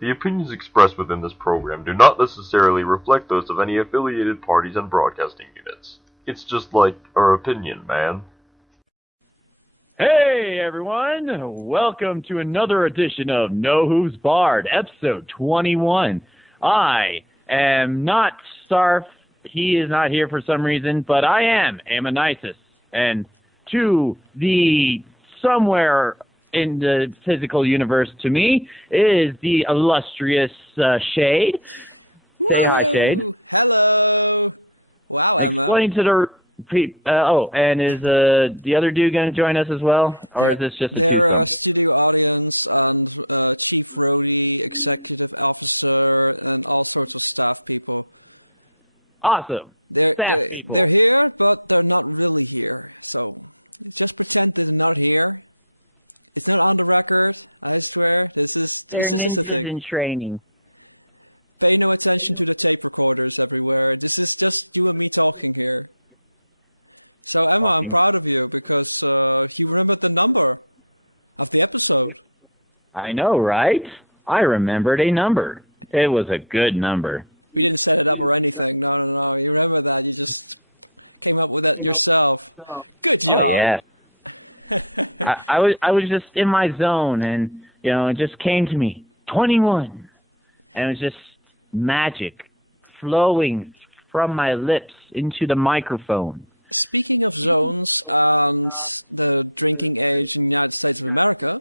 The opinions expressed within this program do not necessarily reflect those of any affiliated parties and broadcasting units. It's just like our opinion, man. Hey everyone, welcome to another edition of Know Who's Barred, episode 21. I am not Sarf, he is not here for some reason, but I am Amonisis. And to the somewhere in the physical universe to me is the illustrious Shade. Whoa. Say hi, Shade. Hello. Wow, Emma. Explain to the and is the other dude going to join us as well? Or is this just a they're a studio audience and chief roadie, executive officer, and all sorts of staff people. Awesome. They're here, but they're not really here. So just pretend that they're not here. It's not on the record, I swear. This is just a thing. In training. Pay no attention to the tape recorders everywhere. This is just you and me talking here. So Emma, I'm proud of you because you remembered the number of the episode. I know, right? I remembered a number. It was a good number. We didn't set it up or anything. No. You remember that. You just came up with that yourself. Good job. Oh, yeah. I was just in my zone, and it just came to me, 21, and it was just magic flowing from my lips into the microphone. Speaking of zones and the drinking age in the United States of America,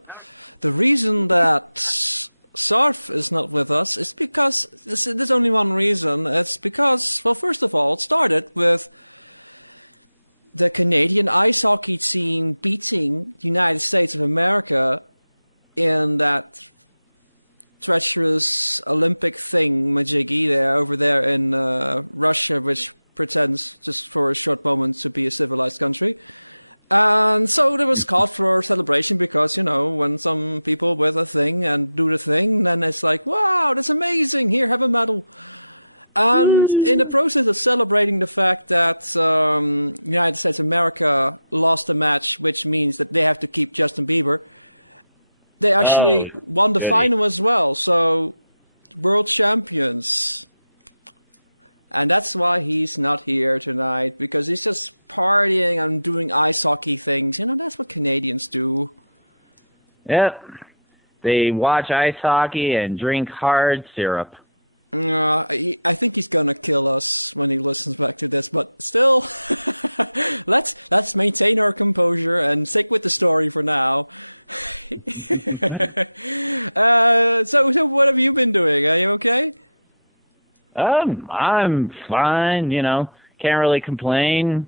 the reason that Sarf is not with us is because there's only one reason. It's because, well, first of all, it started with the Canadian ice hockey team beating the United States of America in that treacherous Olympic thing, majiggy, over there in Russia, which pretends just for a short moment to be a civilized country. And so there was cause for celebration because, when some people with a thing and do the thing, then it's like, wow, that's amazing, here, have a medal. And in the process of celebrating the fact that United States of America lost a match, which means that they have to keep Justin Bieber, they actually won the final as well. So, world champions. And that's why he's not here tonight, because he's just partying and doing ice hockey things. That's what Canadians do. Yep. They watch ice hockey and drink hard syrup. I think he's gonna kill us when he listens back to this, but still, let's maintain our composure and stick with the story for now. So what have you been doing? Are you okay? I'm fine, can't really complain.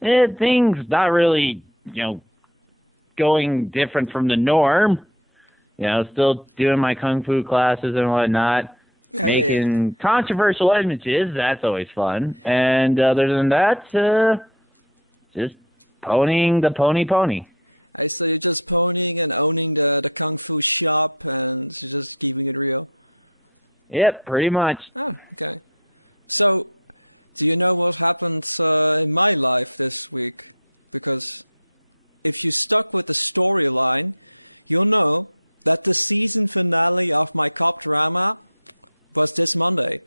Things not really, going different from the norm. Still doing my kung fu classes and whatnot. Making controversial images, that's always fun. And other than that, just ponying the pony. So you're just ponying and owning the kung fu shop and just keeping it real? Yep, pretty much. Oh, okay. So, do you know what happened in my life this week? Because if you stuck with the storyline, you'll know that the season finale of my cop drama was this Monday.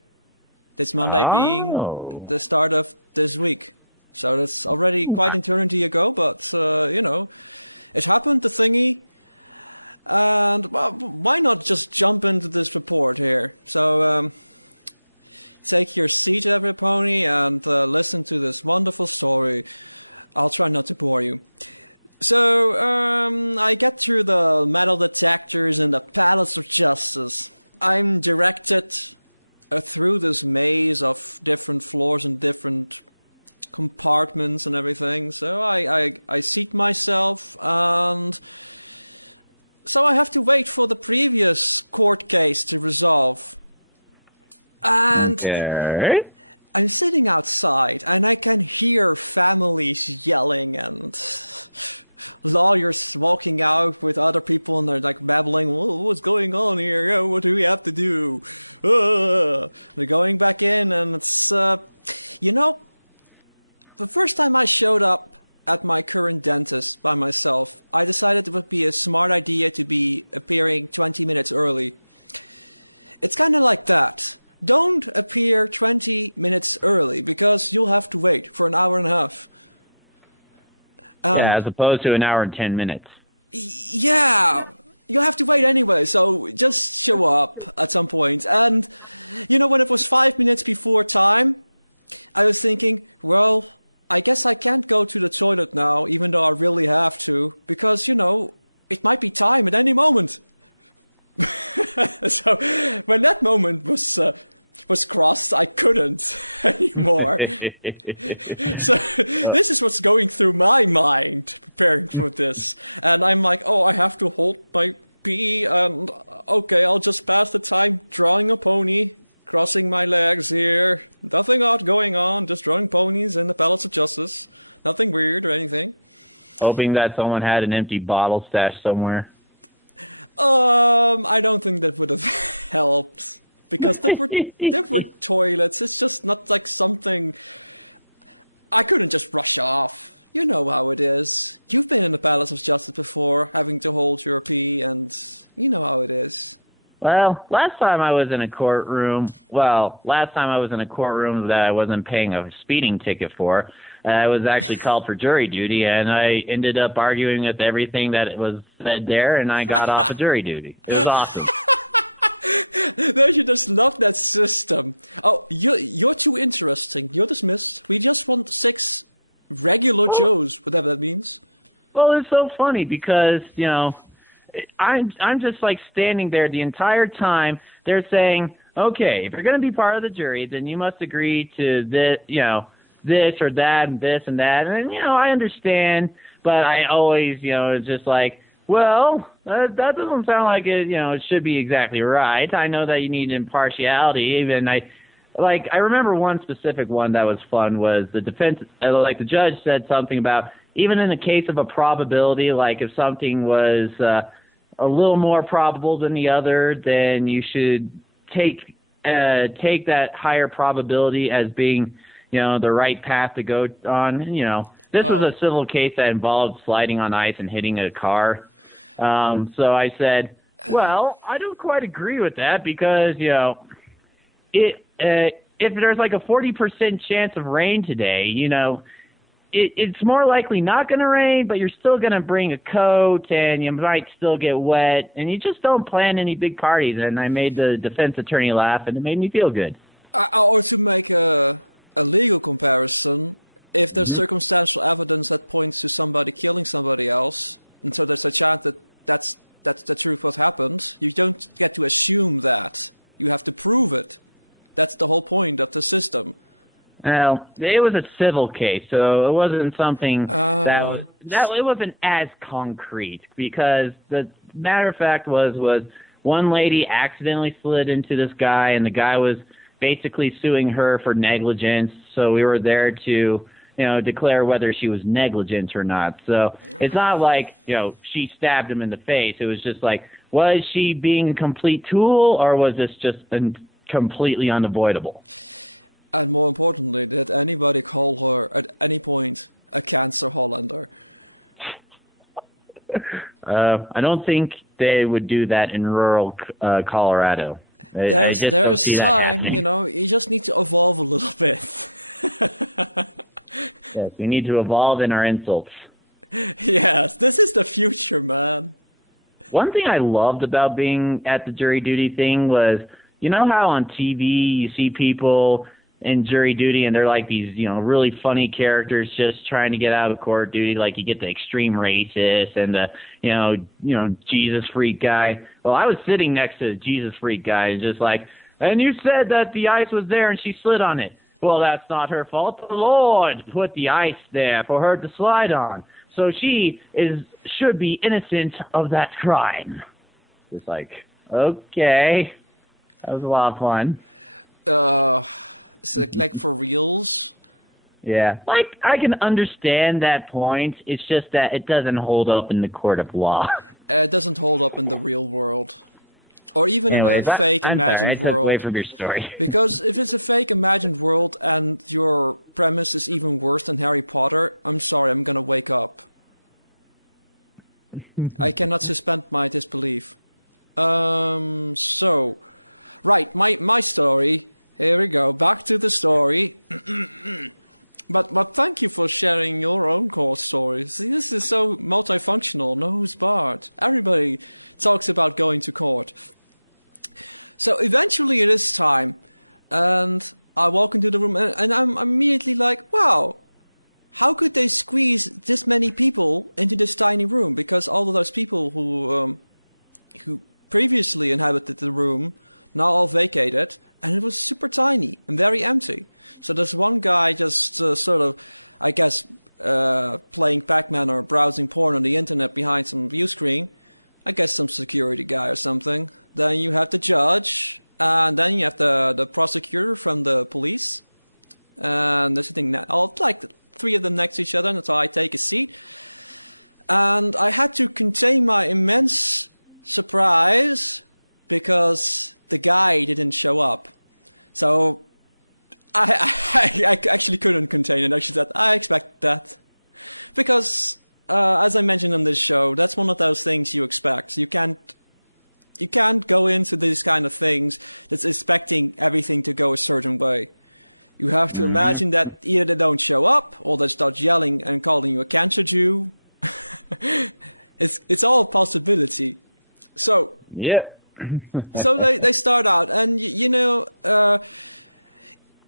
This Monday being the start of this week. So that's already quite an eternity ago, but, it happened, the thingy. And why not just jump into this report here? So, take your seat, everybody, and listen to this wonderful story. I'll try not to bore you. So, I get through the metal detectors in the Palace of Justice. I'm directed through this maze of different floors and different compartments and everything. So I seat myself, and so I have to wait for the previous court case to resolve. And I'm sitting outside, and I can hear families yelling and lawyers walking out with other people, and they're like babbling, what's going on here? What do we have to do? They're going back in, and it's, the first time I showed up at my current dentist by myself, I decided it would be a smart idea to be appearing 20 minutes early. It's kind of like that. Don't appear 20 minutes early, because you'll have to wait for an hour and a half. Yeah, as opposed to an hour and 10 minutes. Yeah, you have to wait anyway, so just show up at some point. And, when it was 5 minutes before time, I was thinking, well, I guess I can't go to the toilet now, even though I really have to, because, it might be time at any moment. So, when that moment was crossed, I couldn't anymore. So this is what's going through my mind preparing for this. And I'm like, oh, I have to hold my pee, and okay, I'll just pass the time drawing a pony, crossing my legs here. Nothing odd going on, just drawing ponies in the Palace of Justice. Nothing weird or anything. Hoping that someone had an empty bottle stashed somewhere. I don't think that would have helped. Because there were toilets. It's just not like something... I couldn't just rush off. You know how it is. You've been in the Palace of Justice before, having to hold your pee, and you know how it is. Well, last time I was in a courtroom that I wasn't paying a speeding ticket for, I was actually called for jury duty, and I ended up arguing with everything that was said there, and I got off of jury duty. It was awesome. Don't you just love that system? Oh, you're too interesting. You're dismissed. We just want 6 regular Joes, whatever that means. Well, it's so funny because, I'm just like standing there the entire time. They're saying, okay, if you're going to be part of the jury, then you must agree to this, this or that and this and that. And, I understand, but I always, it's just like, well, that doesn't sound like it, it should be exactly right. I know that you need impartiality. Even I remember one specific one that was fun was the defense, the judge said something about even in the case of a probability, like if something was a little more probable than the other, then you should take that higher probability as being, the right path to go on. This was a civil case that involved sliding on ice and hitting a car. So I said, well, I don't quite agree with that because, if there's like a 40% chance of rain today, it's more likely not going to rain, but you're still going to bring a coat and you might still get wet, and you just don't plan any big parties. And I made the defense attorney laugh, and it made me feel good. Or to make a legal comparison, if there's circumstantial evidence that points to somebody killing somebody else, and so there's a chance that that's the truth what happened, you don't get to assume that. You have to prove it. That's the whole point of the system. Well, it was a civil case, so it wasn't something it wasn't as concrete, because the matter of fact was one lady accidentally slid into this guy, and the guy was basically suing her for negligence, so we were there to declare whether she was negligent or not. So it's not like, she stabbed him in the face. It was just like, was she being a complete tool, or was this just completely unavoidable? And more importantly, did anybody call her at any point a Cancer Hollander? I don't think they would do that in rural Colorado. There's time, you just need to evolve a little bit. Yes, we need to evolve in our insults. Yes, this is the future, man. One thing I loved about being at the jury duty thing was, how on TV you see people in jury duty and they're like these, really funny characters just trying to get out of court duty. Like you get the extreme racist and the, Jesus freak guy. Well, I was sitting next to the Jesus freak guy and just like, and you said that the ice was there and she slid on it. Well, that's not her fault. The Lord put the ice there for her to slide on. So she should be innocent of that crime. It's like, okay. That was a lot of fun. So like for reals? Yeah. Like, I can understand that point. It's just that it doesn't hold up in the court of law. It doesn't hold up in the real world. Or even in a fake imagined world. I took away from your story. Because if it's a fake imagined world and your premise is even worse than Harry Potter, I'm sorry, I'm gonna wake up. I cannot suspend my disbelief. So, Right, my story. Here we go. Back to the story. But thank you for sharing your own court stories. See, this is so multifunctional. No who's barred. Everybody talks about going to court. So eventually it is time, and I walk into the room, and I'm immediately like, wow, how could they squeeze this many people into this tiny room? Because all of those people who previously inhabited the room now all vacated, and it was super tiny and very empty. So there's one guy just sort of, I guess, playing Pac-Man or browsing porn on the internet behind some view screen. I guess some security guy or something. Then you have the judge, and then you have the prosecutor from the police. And they're sitting all like three of them next to each other, and so I take a seat. And I had to contain my immense surprise because the guy didn't show up. So I actually couldn't contain it. I said, I expect that. Because, as I mentioned on this show, that's one of those things you expect. You can't go into these kind of things that's expecting everything to go a certain way. You have to imagine that either they don't show up, or they start yelling and calling you a cancer Jew. It's all a possibility. So Yeah. so they start out, and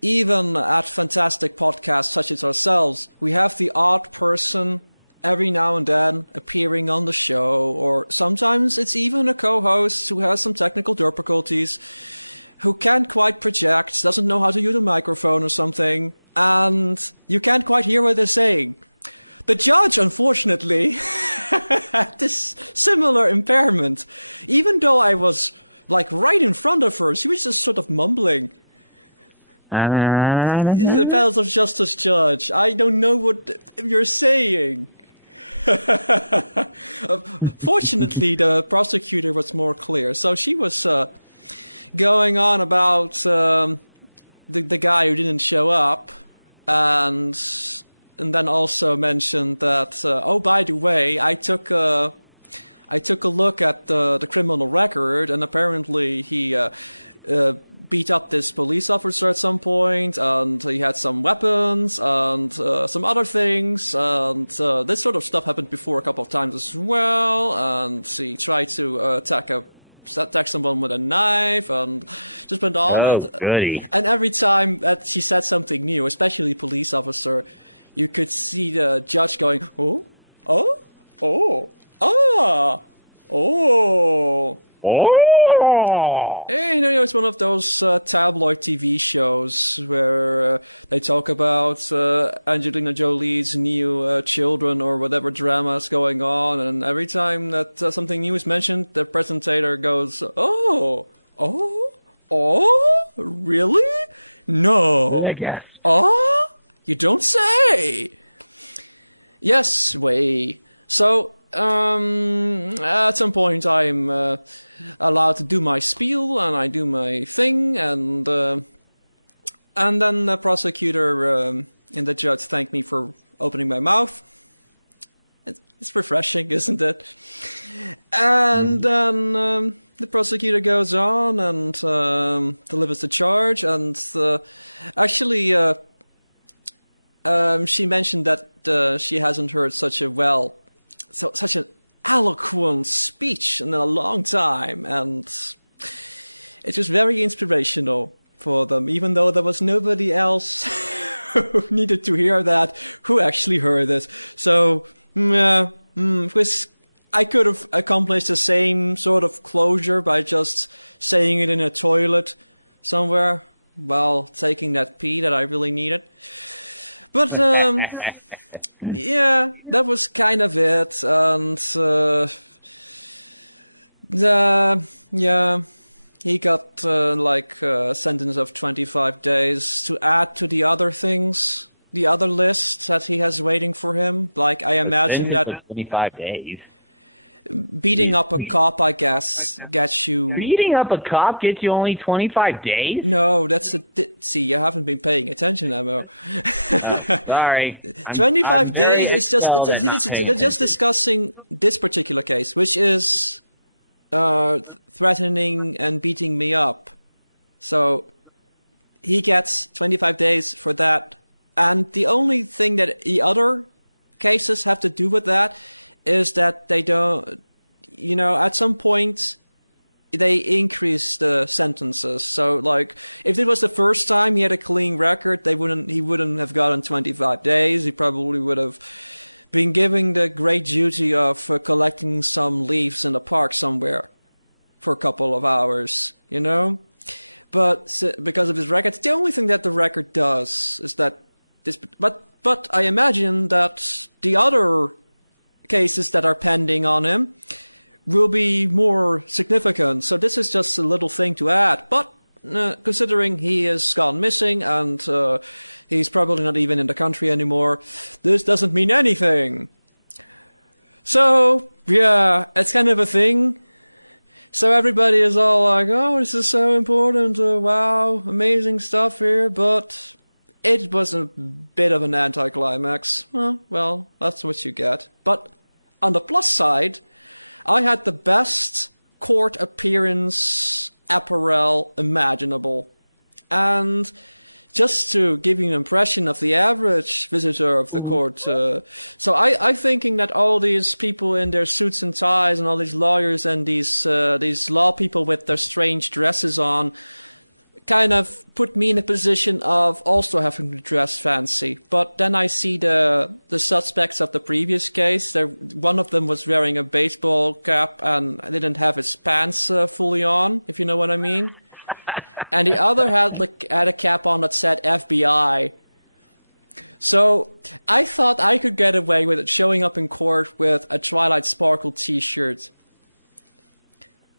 even at fantastic podcasts such as ourselves, we have the odd person every now and then appearing on the show, or sometimes it's even a co-host who has some technical difficulties, who can't quite project, doesn't know how to use a microphone or something, and you can't quite hear what they're saying. The judge, unfortunately, had this similar impairment. Even though I was, like, right in front of her, she was just sort of mumbling. The Palace of Justice Judge, I don't know what you're saying. Fortunately, the prosecutor was more clear. So she was going on about the guy who didn't show up, and then also mentioned that, oh, by the way, I took a look at the criminal record, and apparently he beat up this police officer at some point, and he had some weapons and some other things, and this sort of stuff happened before a couple of times as well, and he tried to attack someone with a knife, and just went on. Oh, goody. And every time that she said something new, especially police officer, you could see the judge going, oh, oh, oh, ah, oh. Oh! It's one of those tabloid TV shows where they talk about Angelina Jolie's new children or whatever drama is going on, and every time that something new is mentioned, the presenter goes, oh, oh, oh, really? No. I guess. Oh, you don't say. Yes, way. So, at some point I'm allowed to do my spiel, and I do my thing, and then the prosecutor and the judge thank me for opening my mouth. It's refreshing, isn't it? And then the prosecutor goes on and delivers the charge, and actually she mentioned that she hasn't heard such an eloquent speech in a long time, and it was very inspirational for them, even though there was nobody else who needed to hear that who actually heard it. So, because I could have accomplished the same sort of closure by just saying it in a toilet somewhere while taking that pee that I really needed. But, yeah, that was kind of it, and, yeah, he got, a sentence of 25 days to add to the other things, the other list that he has waiting for him. Like, I imagine that 25 days. beating up a cop, I guess, gets you... Beating up a cop gets you only 25 days? No, that's see, you haven't been paying attention, Emo. Sorry. 25 days, it's just, they're they're just discussing this particular case, which is threatening and beating me up. So he gets 25 days for that. And the only thing that the other cases have to do with that is that they don't, at some point they increase the sentences. So, like, if it was the first time he had a clean record, he wouldn't have gotten 25 days. He probably would have been given the great duty of collecting some leaves in the park somewhere for a couple of hours, But because of his record, the only thing that the record does is that this. But I imagine that the other cases that are pending on him will be more significant. So this is just a little thing to add. But considering he has gone missing and he's probably not even in the country anymore, this doesn't mean anything. So, yeah, it's kind of a thing. So everybody is all like, oh, this is so important, wow, amazing stuff here, but it was a bit of an anticlimax. Well, that's what you get. But on the plus side, I had the best court appearance apparel imaginable. And just to give you an impression of the average visitor of the court, so I'm thinking that all these people in their suits and ties and all these lawyers and these law people with their strange dresses on kind of put me in a position of also having to dress fancy. But then I see the suspects of the previous case. One of them was wearing a baseball cap and didn't have his pants fully on, if you know what I mean. And the other had a cap on that said FBI. So I thought I could get away with it showing up in court with a Twilight Sparkle t-shirt.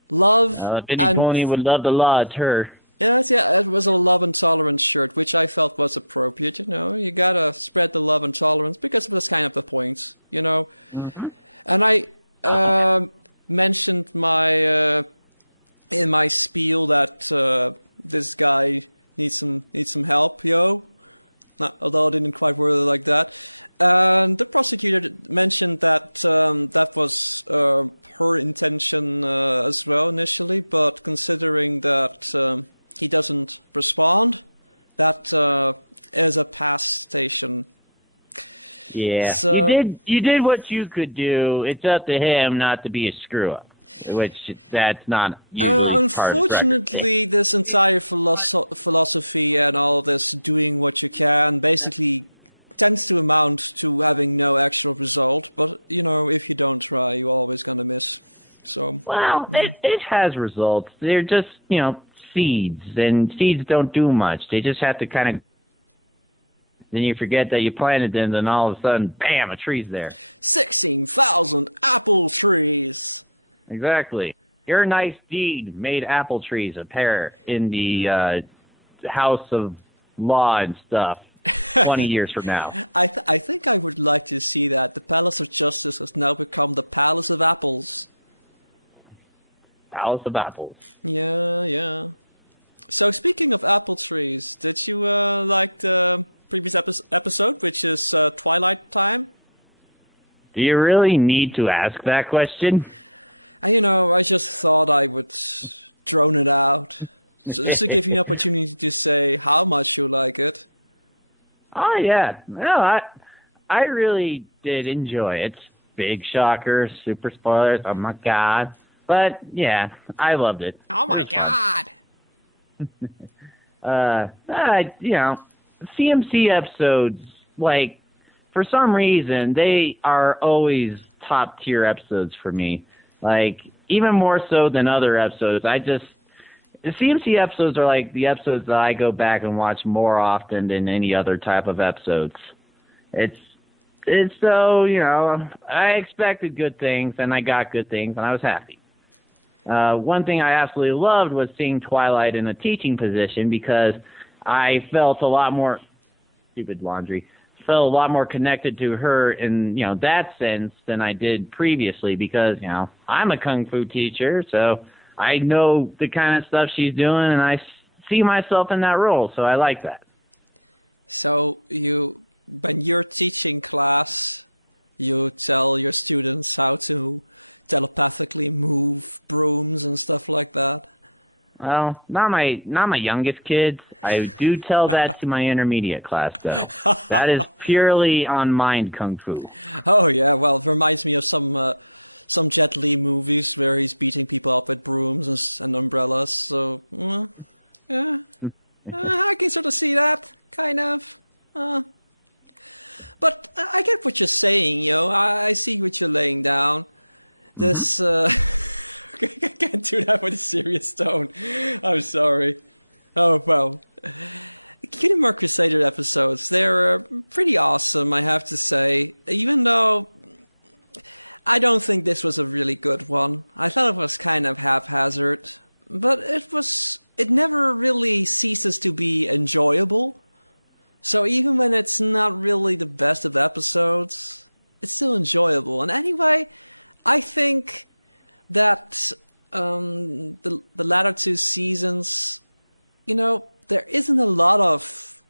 Benny Pony would love the law. It's her. Yes, yeah, it was a love and tolerance shirt, which I felt was appropriate, You gotta spread the love and tolerance because that's kind of the point, Mm-hmm. And I mentioned in my spiel that this guy needs some help, although I didn't quite word it like that. And the prosecutor mentioned that that was her intention as well initially, but considering that he doesn't respond, that is a pass station. Yeah, so, you did what you could do. It's up to him not to be a screw up, which that's not usually unfortunately, this entire philosophy and all this doing what you can basically tends to amount to having no actual result. But if you don't try, you're always gonna miss. So it has results. They're just seeds, and seeds don't do much. They just have to kind of. Then you forget that you planted them, then all of a sudden, bam, a tree's there. 16,000 apple trees. Exactly. Your nice deed made apple trees appear in the House of Law and stuff 20 years from now. I think I would like to see that. The Palace of Justice has now become the Palace of Apples. Palace of Apples. Yeah. So speaking of apple trees, did you like the previous episode, which is Twilight Time? Do you really need to ask that question? I just thought I would drone it out. So just to give you an opportunity to say how much you like it. Oh, yeah. No, I really did enjoy it. Big shocker, super spoilers, oh my god. But, yeah, I loved it. Oh my god! CMC episodes, for some reason, they are always top-tier episodes for me. Even more so than other episodes. The CMC episodes are like the episodes that I go back and watch more often than any other type of episodes. It's so, I expected good things, and I got good things, and I was happy. One thing I absolutely loved was seeing Twilight in a teaching position because I felt a lot more felt a lot more connected to her in, that sense than I did previously because, I'm a kung fu teacher, so I know the kind of stuff she's doing and I see myself in that role, so I like that. So when you're teaching class, you tell your students how to telepathically move brooms and stuff like that? Well, not my youngest kids. I do tell that to my intermediate class, though. That is purely on mind kung fu. Oh yeah, well, it reminds me of some Jet Li movies where he's beating people up with brooms and umbrellas. So yeah, I can sort of see that kind of. But I get what you're saying, I see what you're laying down. This, I can't do that with a serious tone. I'm sorry. Oh, well. Cutie Mark Crusader episodes, they're pretty awesome, I have to say. Even though I don't think this was a really good one. I thought it was kind of haphazard. But it never really ceases to be enjoyable. So even when it's not really the best of episodes, it's still enjoyable. And anyway, I think that the latter two seasons, there isn't a lot of,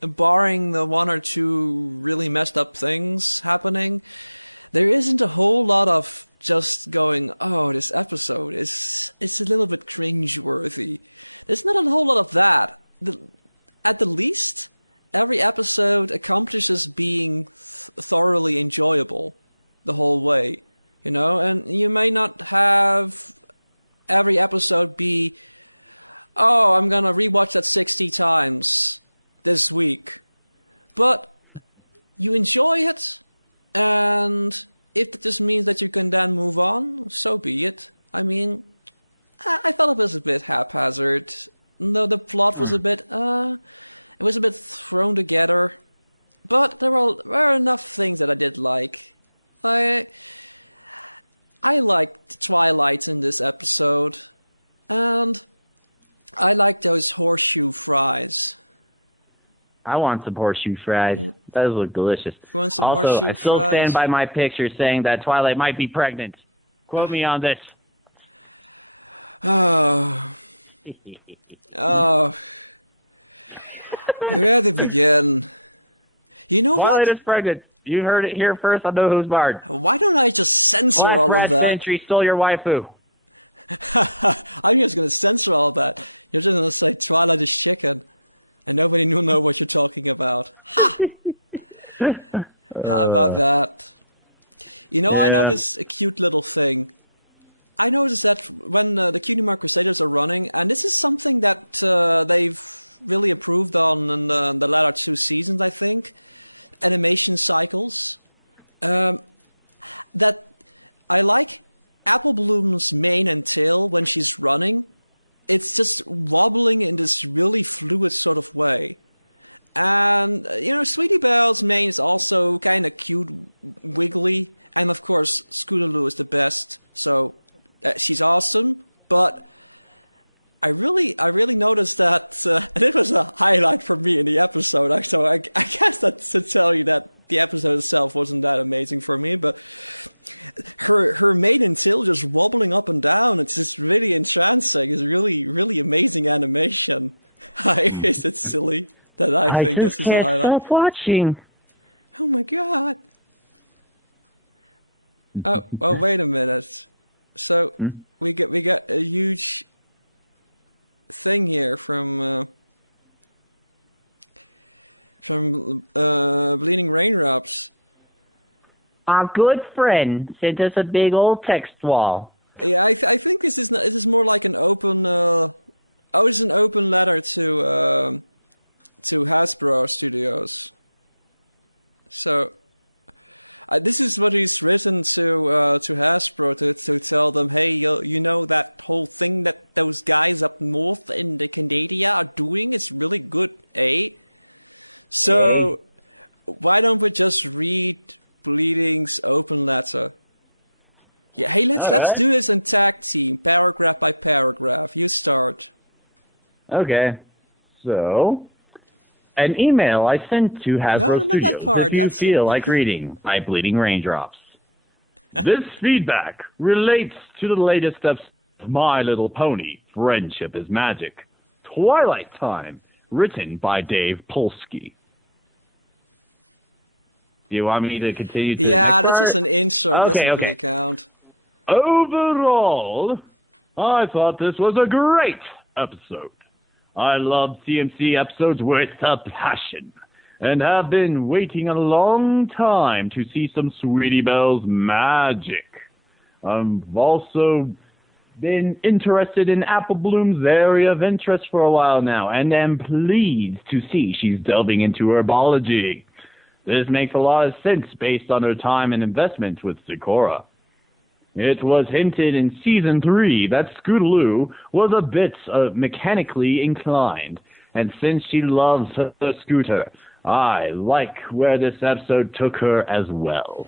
barring the one or two really messed up things happening, there isn't a whole lot of just going, oh, this episode it's a little bit cringeworthy. There's not a whole lot of that. At the least, every episode accomplishes being thoroughly enjoyable the whole way, and you may not have every episode be, oh, I'm gonna rewatch that 60 times this week. But you enjoy it, and if that just means that you can then move on, so be it. I mean, I felt it was a bit haphazard. No, the plot was a bit, it was a bit thrown together, but there were enough things that I did like. I liked Twilight in this episode, and I liked those horseshoe fries. I want some horseshoe fries. Those look delicious. You want some also, horseshoe I still fries? stand by my picture saying that Twilight might be pregnant. Quote me on this. Oh. Where to begin? You know Twilight what? is pregnant. You heard it here first on Know Who's Bard. Why don't I just censor Black all Rat of that? Sentry stole your waifu. I'm just going to censor all that. You're just going to say Twilight is chicken, and nobody will know what you're talking about. Ha! How about that? I noticed a cute little thing. I noticed that when the Cutie Mark Crusaders are running, and this is something that they've really improved on in the latter two seasons, I think, animation cycles, that I like Apple Bloom's mane and tail when she's running. It's just wobbling in this really fluid sort of way. And, Sweetie Belle's mane is also kind of cute, wiggly. And, of course, Scootaloo is the best. So, she's awesome. But I really noticed that, and it was a highlight for me in the episode. So I guess that's to tell you that the episode itself wasn't that amazing for me. But her mane and tail just wobbling up and down. It's just really entrancing. It's really, really amazing animation. Is it silly that I think this is a highlight? I just can't stop watching. Oh my god. Oh, wait a minute. So we got a huge thing here from Bleeding Raindrops. Our good friend sent us a big old text wall. Yeah, I think this is more like an open. It's an open letter to Hasbro Studios. So. This is what he's written to Hasbro to tell them, hey, you know that whole thing that those guys up north in the Canada are doing is really good, eh? So why don't we just read Bleeding's open letter? Yeah, hey, let's do this in tag team, paragraph by paragraph. You start. Okay, so. An email I sent to Hasbro Studios if you feel like reading by Bleeding Raindrops. This feedback relates to the latest episode of My Little Pony, Friendship is Magic, Twilight Time, written by Dave Polsky. Do you want me to continue to that's just an intro. Okay, doesn't really count. Overall, I thought this was a great episode. I love CMC episodes with a passion, and have been waiting a long time to see some Sweetie Belle's magic. I've also been interested in Apple Bloom's area of interest for a while now, and am pleased to see she's delving into herbology. This makes a lot of sense based on her time and investment with Sakura. It was hinted in Season 3 that Scootaloo was a bit mechanically inclined, and since she loves her scooter, I like where this episode took her as well.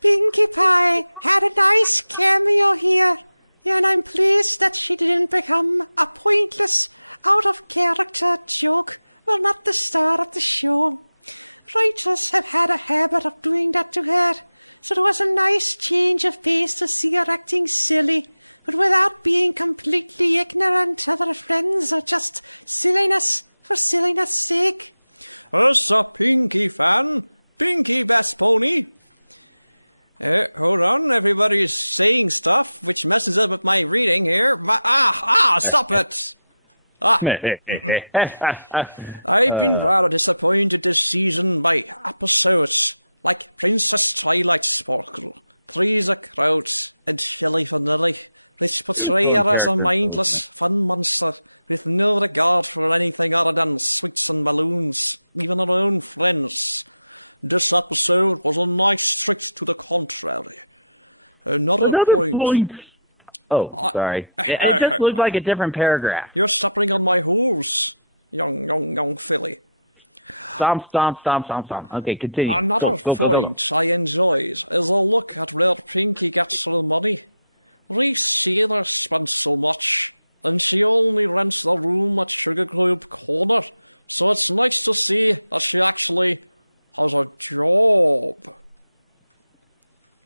Pinkie Pie had a nice cameo here, and I'm pleased that she didn't become a pointless, out-of-character joke. Well, not the star of the show. Writers have had a habit of doing that to her, so it was a nice change of pace to see her acting silly, but without being completely ignorant of her friends or just silliness for silliness' sake. Us a Pinkie fan? Pinkie best pony? Hold on, everybody's saying stuff which messes up with my reading here. Stop it! I've been rather disappointed this season by episodes like Princess Twilight Sparkle, Teresa Kraut, and Philly Vanilli, which portray her as a mindless, fun monster with no regard for anything other than sweets and balloons, even her own friends. This episode was a nice trick to the contrary. Another point. Oh, sorry. It just looked like a different paragraph. You're stepping on my hooves, young Philly. Stomp. Okay, continue. Another point I enjoyed is a look at where Pinkie gets her money. Reese Shearer spent so much, and she only rents the room at Sugar Globe Corner, so it's nice to see that she actually has a job.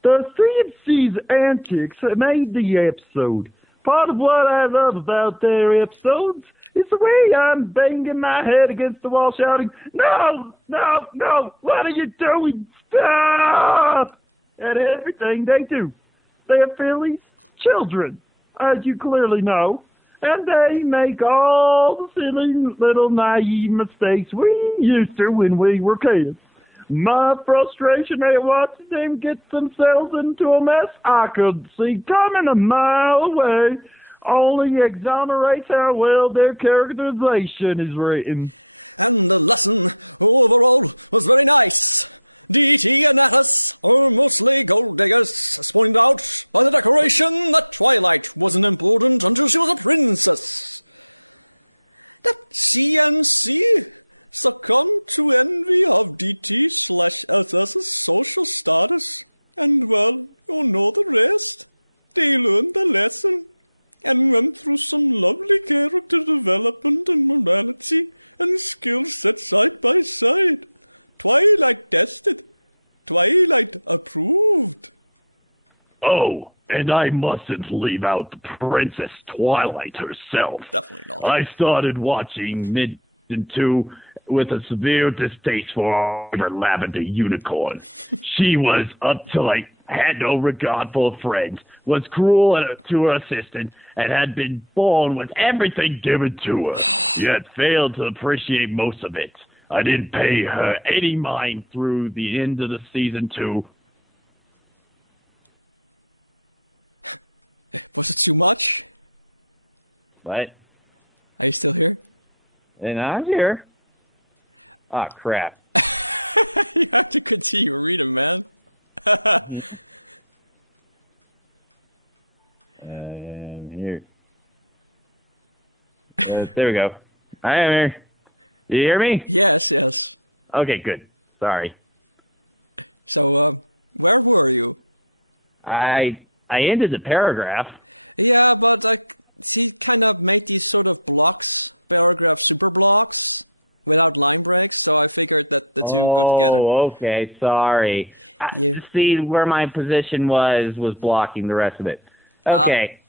The CMC's antics made the episode. Part of what I love about their episodes is the way I'm banging my head against the wall shouting, "No! What are you doing? Stop!" at everything they do. They're Philly's children, as you clearly know, and they make all the silly little naive mistakes we used to when we were kids. My frustration at watching them get themselves into a mess I could see coming a mile away only exonerates how well their characterization is written. And the lesson overall was very nice. D.T. and Atlas are mostly gold diggers, as pointed out by the decoration that Twilight wasn't important until she was a princess. That CMC succumbed to envy of DT/SS's social status, and well, you know the rest. They learned the lesson, and went through some lovely character development and morality and skill set side by side. Twilight tested. Twilight approved. Oh, and I mustn't leave out the Princess Twilight herself. Definitely not. I started watching mid-season 2 with a severe distaste for our Lavender Unicorn. She was up to had no regard for friends, was cruel to her assistant, and had been born with everything given to her, yet failed to appreciate most of it. I didn't pay her any mind through the end of the season 2. Was it too much? What? Are you still here? And I'm here. Oh, crap. You have to continue reading, man. And here. There we go. I am here. Do you hear me? Yes. Okay, good. Sorry. So, where were you? I ended the paragraph. Yeah, but he kind of made these sort of blocks, paragraph super blocks, without line breaks, so I figured that the two go together. Oh, okay, sorry. Yeah. See, where my position was blocking the rest of it. Okay.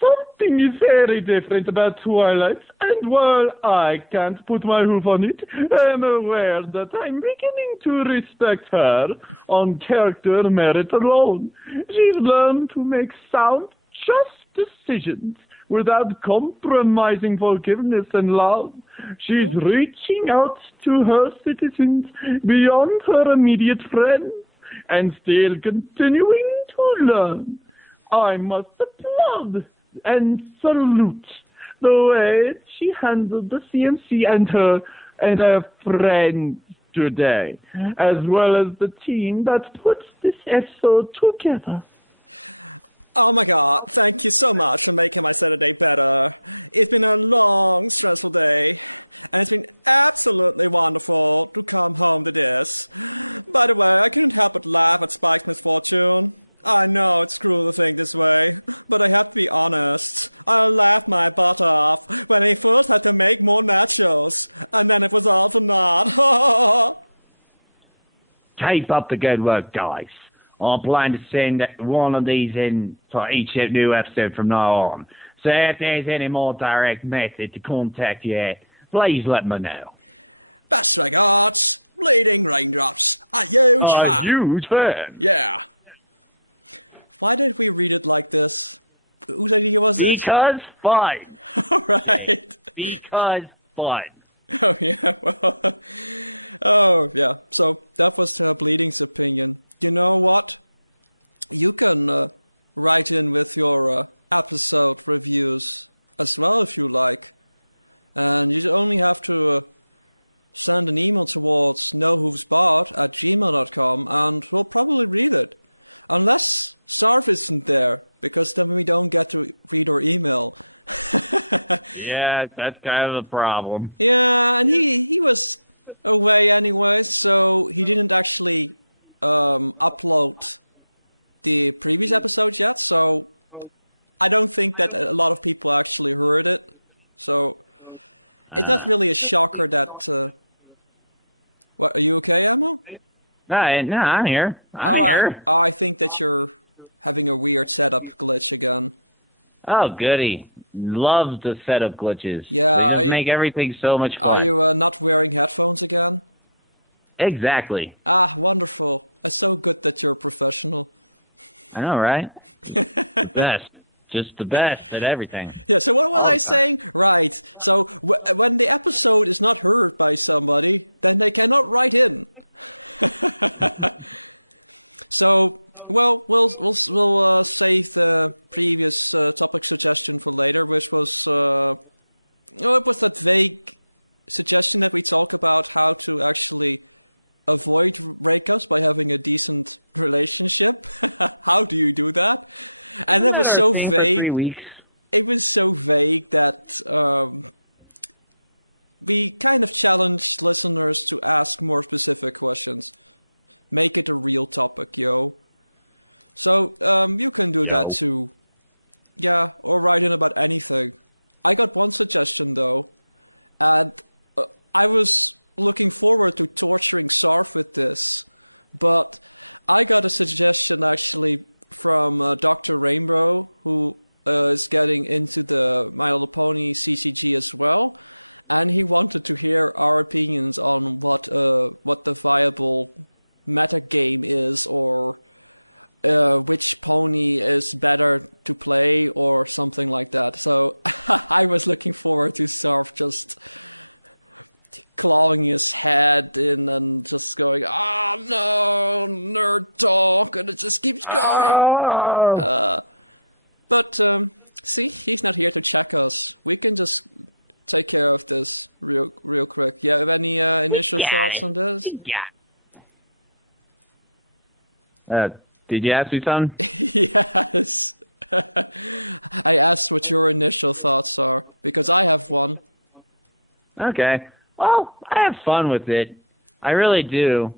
Something is very different about Twilight, and while I can't put my hoof on it, I'm aware that I'm beginning to respect her on character merit alone. She's learned to make sound just decisions without compromising forgiveness and love. She's reaching out to her citizens beyond her immediate friends and still continuing to learn. I must applaud and salute the way she handled the CMC and her friends today, as well as the team that put this episode together. Oh my god, thank you so much for making my Saturday better. It's been a long, stressful day, and it's been absolutely wonderful to come home to this. By the way, I couldn't help but laugh at Spike's misfortune. I know it's cruel to think this way, but I have to be honest. I laughed my butt off when he first had to make more nachos, and then it was all for naught. Keep up the good work, guys. I plan to send one of these in for each new episode from now on. So if there's any more direct method to contact you, please let me know. Best regards, Bleeding Raindrops. A huge fan. A huge fan. Yeah. Why did we read it like this? Whose idea was this? Because fun. All right. Because fun. Oh, yeah. Well, oh, yeah. So that was Bleeding's opinion. You know what? You can write in with your episode reviews as well if you like. And you only have to send an email towards nohoofsbart@gmail.com and we'll probably read it. Unless Sarf isn't there, because then we don't get to read our email. Yeah, that's kind of a problem. Yeah, and he was away anyway, so he didn't actually upload the previous episode yet, so I don't think that a lot of people actually heard it. So it's not really a shocker that... What, are you okay, Emma? No, I'm here. I'm here. I think that you're having a weird setup glitch again. Oh, goody. Love the setup glitches. Yeah. They just make everything so much fun. Are you not wearing headphones again? Exactly. Ah, wonderful. It's so good that you're a professional. I know, right? The best. Just the best at everything. Yeah, so what was I saying? Right. So when the episode is not heard by somebody, then they cannot write in. So, well, we'll save the previous topic suggestion for later, which was it was that vague suggestion that we talk about how to actually avoid breakups by having a decent relationship. How do you do that? And that was so vague. 3 weeks. It was so vague that we kind of challenged listeners to ask more specific questions. Make it a real topic, yo. So you can do that too. Yeah, or write in about anything. I got one suggestion though, and I was looking forward to torturing Sarf with this, but I got a suggestion actually from Dr. Rainbow, who is getting into the My Little Pony CCG as well, and he wanted to hear our opinions on what the viable meta game is, or which pony is better to play, or something like that. So I was looking forward to Sarf just clawing his head in and just going, "Oh no, nerd talk," and it just keeps going. But see, he's not here to check us. We can just take care of this real quick. You have any initial thoughts on this? Did you ask me something? Yes. I asked what your initial thoughts are, because I have one. Okay. Well, I have fun with it. I really do.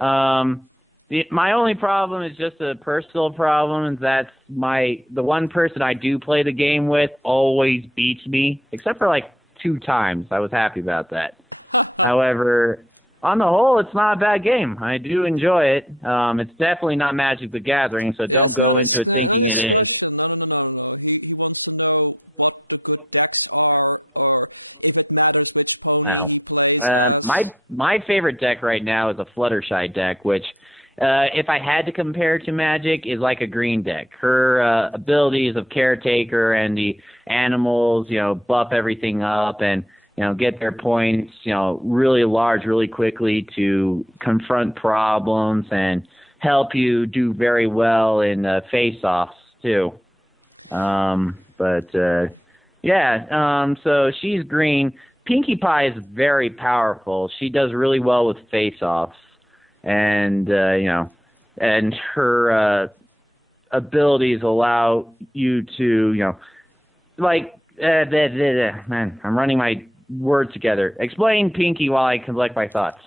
My only problem is just a personal problem, and that's the one person I do play the game with always beats me, except for like 2 times. I was happy about that. However, on the whole, it's not a bad game. I do enjoy it. It's definitely not Magic the Gathering, so don't go into it thinking not it his is. question. No. He wants to know what the good decks are, or if it matters which pony he plays as. My favorite deck right now is a Fluttershy deck, which if I had to compare to Magic, is like a green deck. Her abilities of Caretaker and the animals, buff everything up and, get their points, really large, really quickly to confront problems and help you do very well in face-offs, too. So she's green. Pinkie Pie is very powerful. She does really well with face-offs. And, and her abilities allow you to, man, I'm running my words together. Explain Pinkie while I collect my thoughts.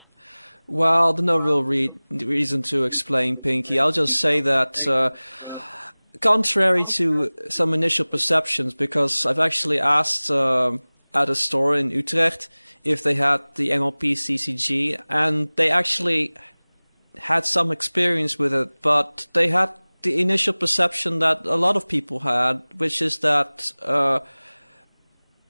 Well, there's no real reason to explain Pinkie. I'll just say that, contrary to some initial perceptions, because I've actually asked at a store in Utrecht if they had the MLP CCG, and they actually had some experience with it, but they had the initial perception that a lot of people had, which is that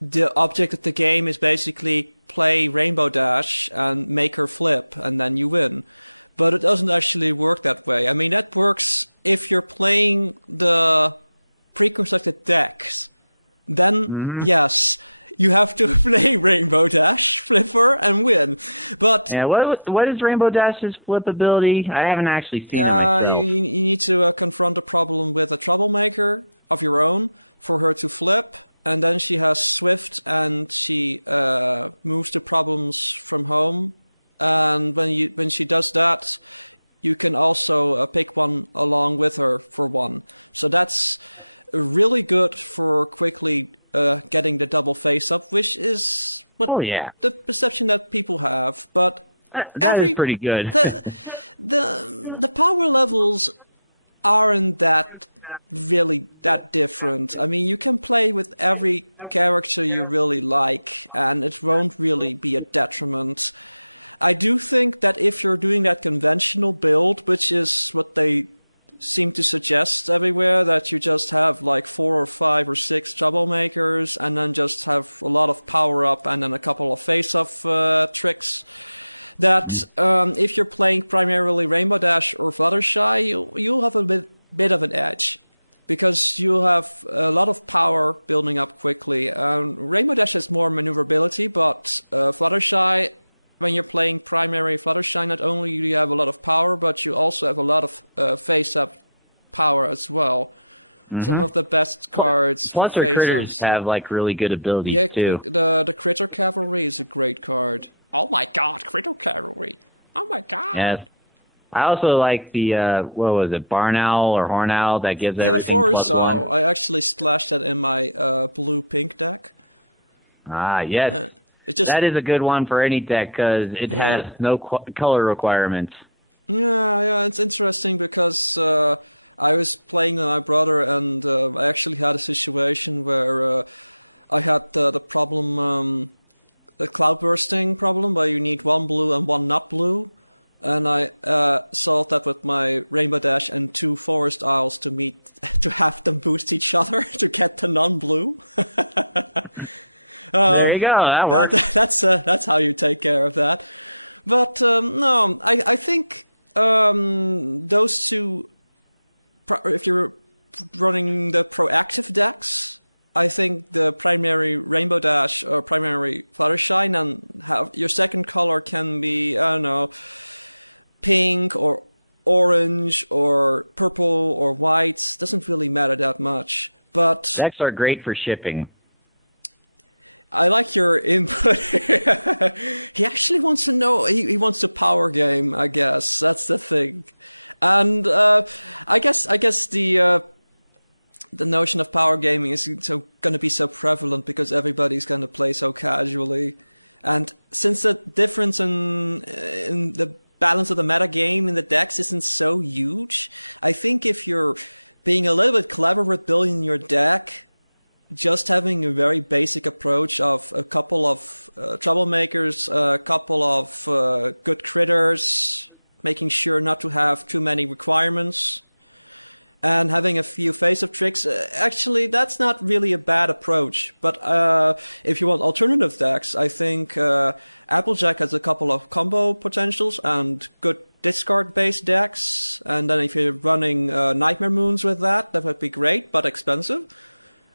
the object of the game is basically play Rainbow Dash and make her flip, and then you win. But it doesn't actually work that way. I mean, that works if you're playing the pre-constructed decks. Then, yes, you have to play Rainbow Dash, flip her, and win. But yeah, what is Rainbow Dash's flip ability? I haven't actually seen it myself. You need to confront a problem with a troublemaker of your own for her to flip. And then she has Swift, and she moves the problems from home. And when she does that, you can also pick one along with her for one. So that's really good for quickly getting the double face-up, which is the perception that people have. But that is pretty good. the power levels aren't that really that different. I mean, you can play with every character you really like, and it won't really be a detriment. I do think that if you're doing that conventional build, which is what they seem to suggest everywhere, that you just have like 4 or 5 or 6 troublemakers and then just have a lot of power up and then a couple of face-off tricks, that if you're playing primarily Rainbow Dash or Fluttershy, you'll have a bit of an edge, because you have a lot of power building up quickly. Rainbow Dash has more maneuverability, but Fluttershy, when you're playing primary Fluttershy, not only do you have a lot of power, but you also have a lot of face-up power as well. Some of the best cards. Plus, our critters have like really good abilities too. The Critter Cavalry is a great card. Oh my God, Critter Cavalry! Oh my God! Yes. I also like the, what was it, Barn Owl or Horn Owl that gives everything the Forest Owl. +1. I actually splashed that in my blue-pink deck. Ah, yes. That is a good one for any deck because it has no color requirements. Yeah, it's interesting because I was playing with my brother, and I actually had a situation where I had the problem, the cloudbursting problem, where you need 1 blue and 1 not blue. And I solved that with my Rainbow Dash and 2 Forest Owls to have them boost each other to get the non-blue. There you go. That works. That's how you take care of that. But no, I think those two, if you're running the proactive decks, I think the primary Rainbow Dash or primary Fluttershy, and have your second color can be, I don't know, pink or orange or purple or white. Doesn't really matter that much. But decks are great for shipping. I like your input. He actually wants to know. He wants to power game, I guess. That's the thing. And I guess the notion of power gaming is going to be so prevalent because everybody's going to play so casually. And since the difference in the balance of the meta game in the decks isn't so huge, I think if you're being a little bit clever with building your deck, just having a very basic approach of a couple of troublemakers, a couple of good critters, making sure not to have too many requirements, and having a few face-up tricks, actually that's not really a bad approach. But if you want alternative decks, I think Applejack has a couple of combo potentials and good discard-based decks, and then if you're running Nightmare Moons with that would be great, but expensive.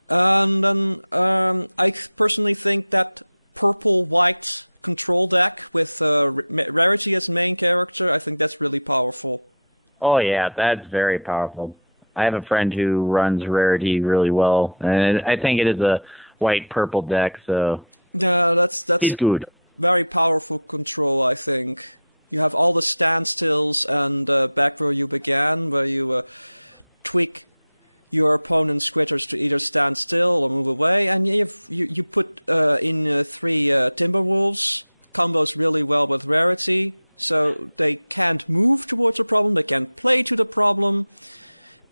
And then I personally think that purple-white control deck with Rarity as main character, I think that's really powerful. Oh yeah, that's very powerful. I have a friend who runs Rarity really well, and I think it is a white-purple deck, so yeah, that's he's good. Very powerful control, I think. You have all the standstills and back where you began, where you tweak your opponent's critters to either stand still or move away, and you put in 3 Timberwolves, combos really well with Rarity, so they can't move towards a problem, they can't play to the problem.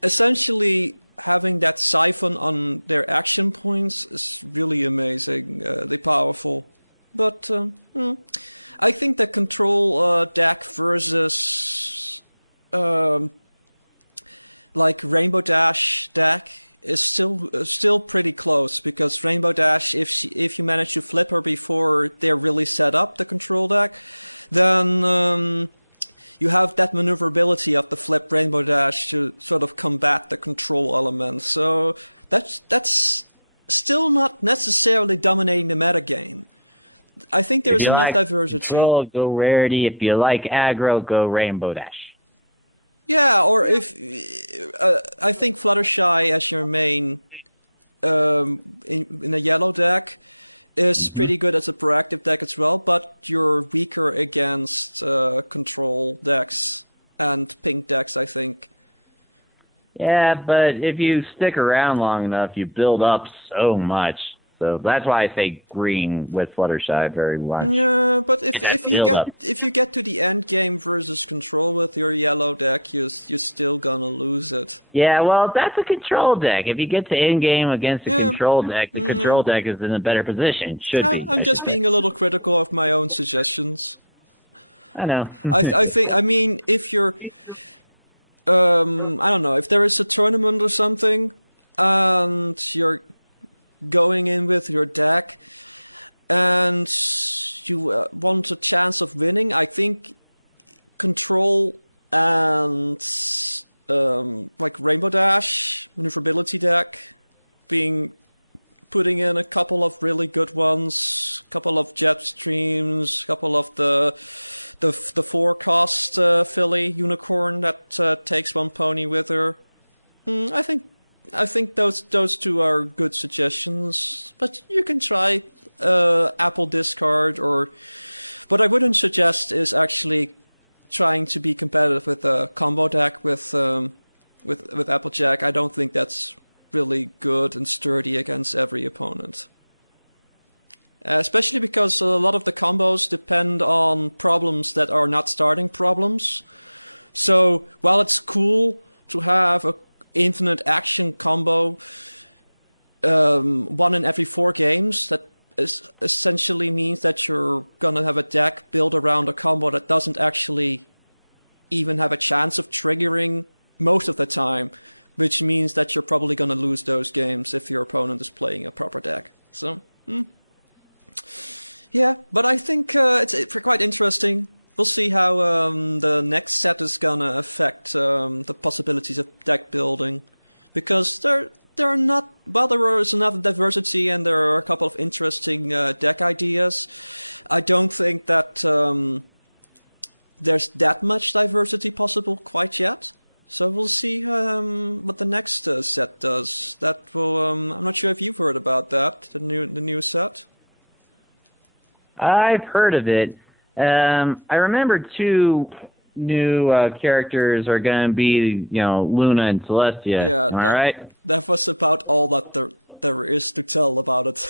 Essentially, having that siphon on their action points is really amazing, they're powerful. But I think the control deck versus like Rainbow Dash deck is still pretty close, because Rainbow Dash, if you manage to flip her before they're really set up, the control deck, then you have that maneuverability of the flip Rainbow Dash to sort of combat the control element. So that's still not necessarily dominating the metagame. I think there is enough diversity. Control, go Rarity. If you like aggro, go Rainbow Dash. Yeah, or if I think Fluttershy as your main in a yellow deck is pretty good as a proactive deck as well, but you're weaker against control decks and pink decks, I think. Yeah, but if you stick around long enough, you build up so much. So that's why I say green with Fluttershy very much. Yeah, but if you get to the end game versus control with your yellow deck, you're still gonna lose it. Yeah, well, that's a control deck. If you get to end game against a control deck, the control deck is in a better position. Should be. I'm just being a little critical of my own suggestions. I know. I mean, if you're, I don't know, if there is a tournament or something, and you're going in with your deck, and you want a chance of winning, I think control and like Rainbow Dash, maneuverability deck, putting in a couple of really good ones, couple of jet streams, couple of the 4-cost filly unicorn that takes 1 pony with her. I think those two are good suggestions, but you can try Apple Discard, or what I wouldn't suggest is actually trying to be competitive with a combo deck with Applejack. I don't think that's really good and sturdy against every opponent. Especially because a lot of the combos depend on problems that are not starting problems. So while it's cool to have a infinite action combo, 1 in every 4 games, that essentially means that you're gonna have a deck built around a combo that doesn't actually even have a chance of triggering most of the time, which means that you're probably gonna lose those games if your opponent is playing a proper deck. So, yeah, but I think it's quite interesting. We'll see how the next set is gonna affect the possibilities of deck building, because there are not, well, there is enough diversity and there are a couple of interesting deck ideas. I don't think that there's that much diversity possible quite yet. So we'll see what the next set does. That will. I'm not sure if you've heard about that. The new set. I've heard of it. I remember 2 new characters are going to be, Luna and Celestia. Yeah, am I right? That was about all that there is to tell about it.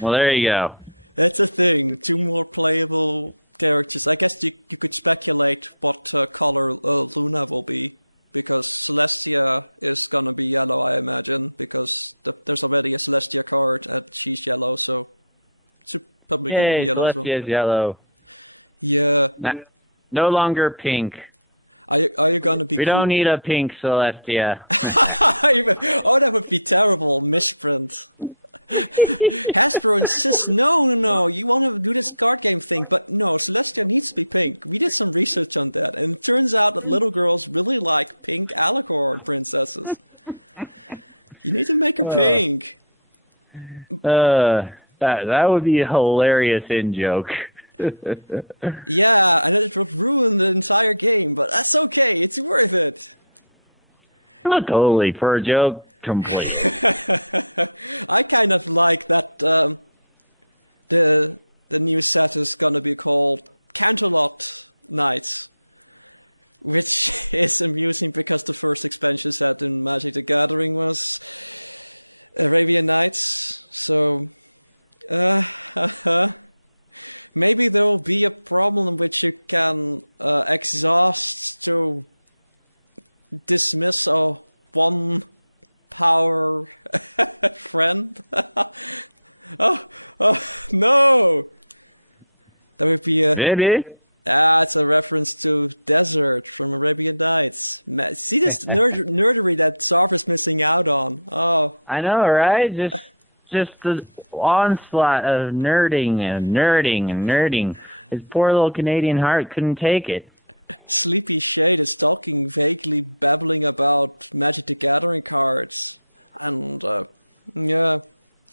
Well, there you go. That's a thing. 2 more playable characters. I guess you could speculate what color Luna will be, because Celestia is going to be yellow, I imagine, because there's already a Celestia card and she's yellow, so it's probably going to be yellow as well. Celestia's yellow. Yeah. No longer pink. Are you going to be... We don't need a pink Celestia. Oh, that would be terrible. Misprint. Hasbro insists, no, you want to do this card game thing, but no, Celestia needs to be pink. We did some research on that, and it turns out that little girls really like pink Alicorn princesses. You need to make her pink. That would be a hilarious in-joke. Yeah, and it would ruin the entire game, but that's okay, it's worth it. Not totally, for a joke, completely. I kind of like that the new set is gonna be called Canterlot Knights, which is amusing because the first expansion set in Magic the Gathering was Arabian Nights, so maybe there will be a problem in which you can exhaust to dismiss a one power friend. oh no! That would be a Maybe. it's a reference to Desert from Arabian Nights. See this nerdery that Sarfless is missing out on. Oh, I know, right? Just the onslaught of nerding and nerding and nerding. His poor little Canadian heart couldn't take it. Sleepy Shade is talking vaguely, babbling about Magic the Gathering cards, and yeah.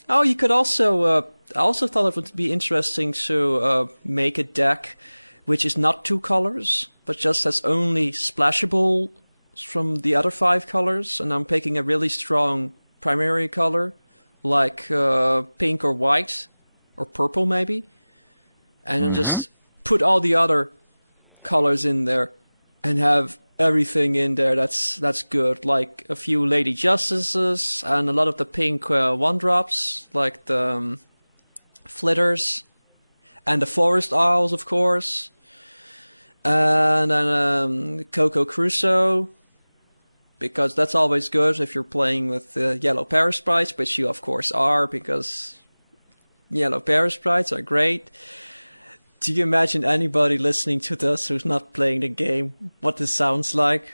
Oh, you could also. I also thought it would be interesting to make a deck which is not 2 colors, but just has only splashable from the other 5 colors, and I'm picking a really strong primary color, like pink or white, or purple maybe, and then just put all the other colors in there, and have everything in there that's good, like a few Lady Justices, and a lot of the pink 1-drops, like the Flitters, and the Forest Isles, of course, and then Coco Crusoe, because that's always good if you're playing with yellow Parasprites, which you of course are, because yellow Parasprites are great. Do you imagine anybody listening to this who's not playing the game, what this sounds like?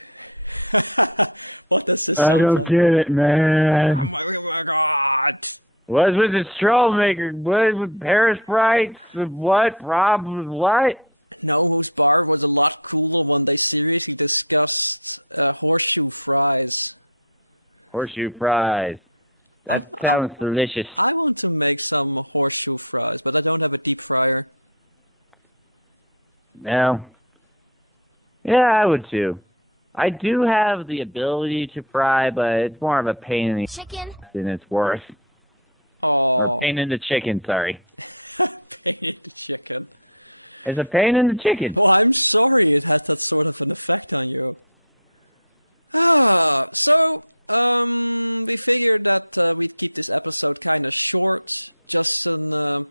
What does this sound like? I don't get it, man. Oh my god! What was it, Strollmaker? What with Parasprites? What? Rob? What? No, whose bar was a lot cooler when they seriously discussed horseshoe fries. Horseshoe fries. That sounds delicious. I want to make some horseshoe fries, but I don't have a deep fryer. No. Yeah, I would too. I do have the ability to fry, but it's more of a pain in the Chicken. than it's worth. Oh, Or pain in the chicken, sorry. pain in the chicken. It's a pain in the chicken. Well, I'm sorry it has that sort of an effect on you. So, we figured that we'd keep this episode kind of short, just in,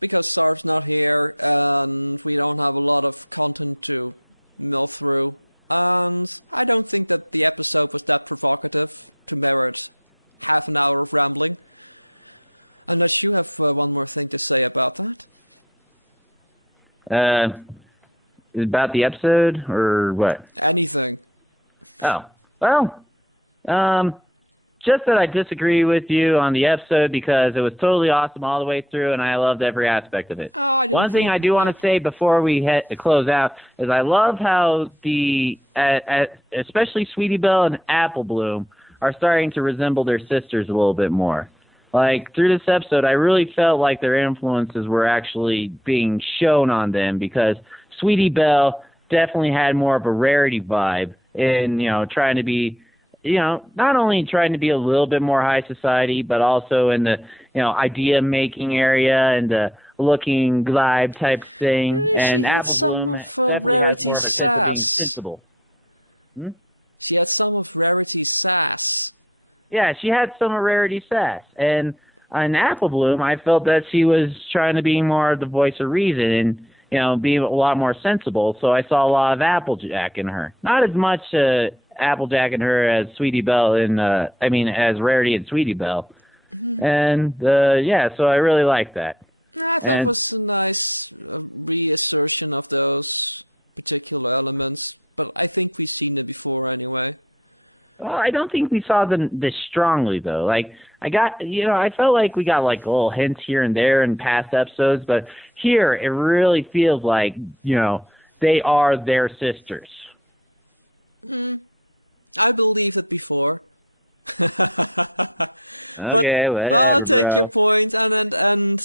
because Sarf's not here, and we don't have a lot of content to mill through. And I don't think that the episode was that provocative to merit half an hour of rambling. Unless you have one more thing to say about that. About the episode, or what? Anything. Oh, well, just that I disagree with you on the episode because it was totally awesome all the way through, and I loved every aspect of it. One thing I do want to say before we close out is I love how especially Sweetie Belle and Apple Bloom are starting to resemble their sisters a little bit more. Like, through this episode, I really felt like their influences were actually being shown on them, because Sweetie Belle definitely had more of a Rarity vibe in, trying to be, not only trying to be a little bit more high society, but also in the, idea-making area and the looking glide type thing. And Apple Bloom definitely had more of a sense of being sensible. She had some of Rarity's sass. Yeah, she had some of Rarity sass. And on Apple Bloom, I felt that she was trying to be more the voice of reason and, be a lot more sensible. So I saw a lot of Applejack in her. Not as much Applejack in her as Sweetie Belle as Rarity and Sweetie Belle. Mm-hmm. And, so I really liked that. I thought it was a nice reassertion of those particular elements. But I think we've seen it before anyway. Well, I don't think we saw them this strongly, though. Like, I felt like we got like little hints here and there in past episodes, but here it really feels like, they are their sisters. I believed it before. Okay, but I'll take your point, and